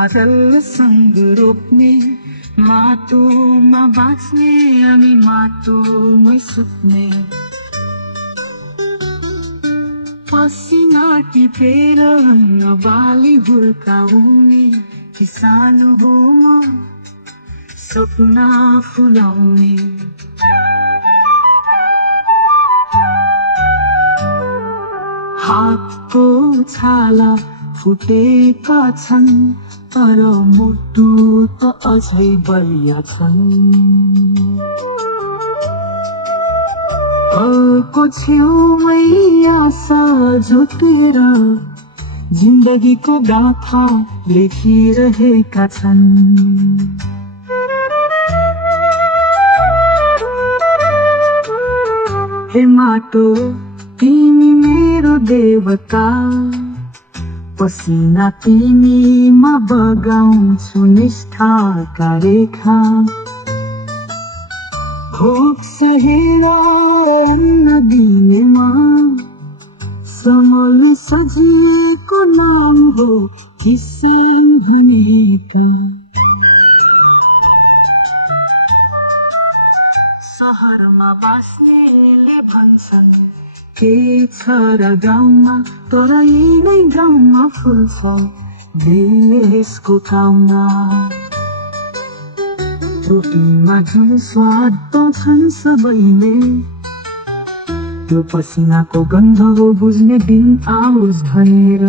बादल सँग रोप्ने माटोमा बाँच्ने अनि माटोमै सुत्ने पसिना टिपेर बाली हुर्काउने किसान हो म सपना फुलाउने हातको छाला फुटेका छन् तर मुटु त अझै बलिया छन् फलको छेउमै आशा जोतेर जिन्दगीको गाथा लेखिरहेका छन् हे माटो तिमी मेरो देवता पसिना तिमीमा बगाउँछु निष्ठाका रेखा भोक सहेर अन्न दिनेमा समल सजिएको नाम हो किसान भनेका सहरमा बाँच्नेले भन्छन् के छ र गाउँमा तर यिनै गाउँमा फुल्छ देशको ठाउँमा रोटीमा जुन स्वाद त छन् सबैले त्यो पसिनाको गन्ध हो बुझ्ने दिन आओस् भनेर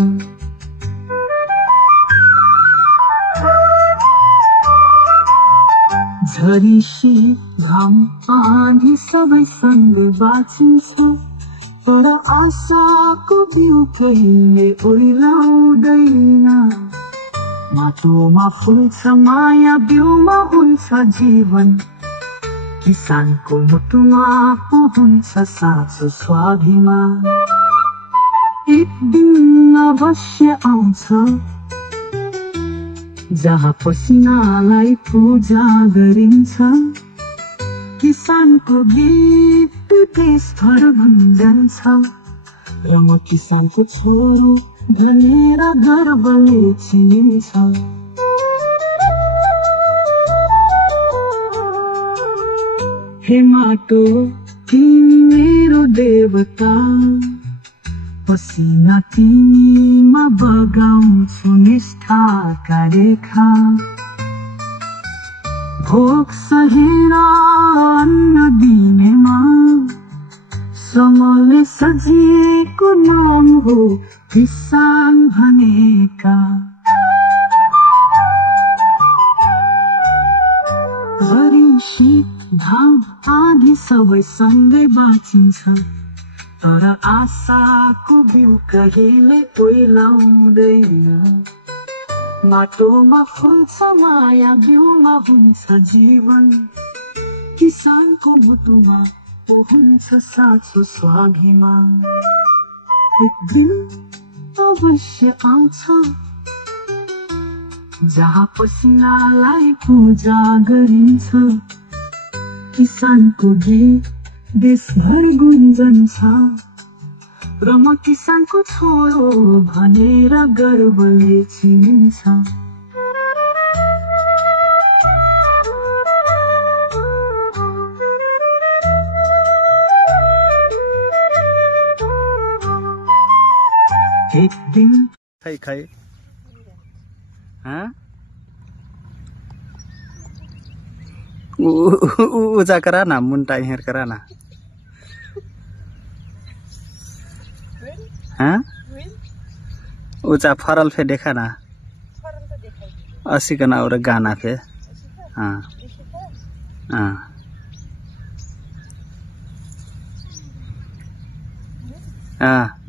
झरी शीत घाम आँधी सबै सँगै बाँचिन्छ तर आशाको बिउ कहिले ओइलाउँदैन माटोमा फुल्छ माया बिउमा हुन्छ जीवन किसानको मुटुमा हुन्छ साँचो स्वाभिमान एक दिन अवश्य आउँछ जहाँ पसिनालाई पूजा गरिन्छ किसानको गीत देशभर गुन्जन्छ र म किसानको छोरो भनेर गर्वले चिनिन्छ हे माटो तिमी मेरो देवता पसिना तिमीमा बगाउँछु निष्ठाका रेखा भोक सहेर अन्न दिनेमा समलले सजिएको नाम हो किसान भनेका झरी शीत घाम आँधी सबै सँगै बाँचिन्छ तर आशाको बिउ कहिले ओइलाउँदैन माटोमा फुल्छ माया बिउमा हुन्छ जीवन किसानको मुटुमा हुन्छ साँचो स्वाभिमान एक दिन अवश्य आउँछ जहाँ पसिनालाई पूजा गरिन्छ किसानको गीत देशभर गुन्जन्छ र म किसानको छोरो भनेर गर्वले चिनिन्छ एक दिन खै हाँ ऊँचा करा ना मुंटा हेर करा ना हाँ ऊंचा फरल फे देखा ना 80 का ना और गाना फे हाँ हाँ हाँ